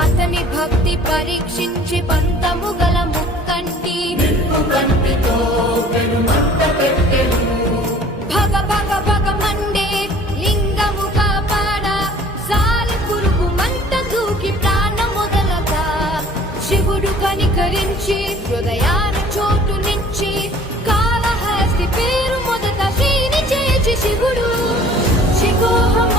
అతని భక్తి పరీక్షించి పంతము గల ముక్కంటి కంటితో పెనుమంట పెట్టెను. భగ భగ భగ మండే లింగము కాపాడ సాలి పురుగు మంట దూకి ప్రాణమొదలగా శివుడు కనికరించి హృదయాన చోటు నుంచి కాళహస్తి పేరు మొదట శ్రీని చేచి శివుడు శివోహమ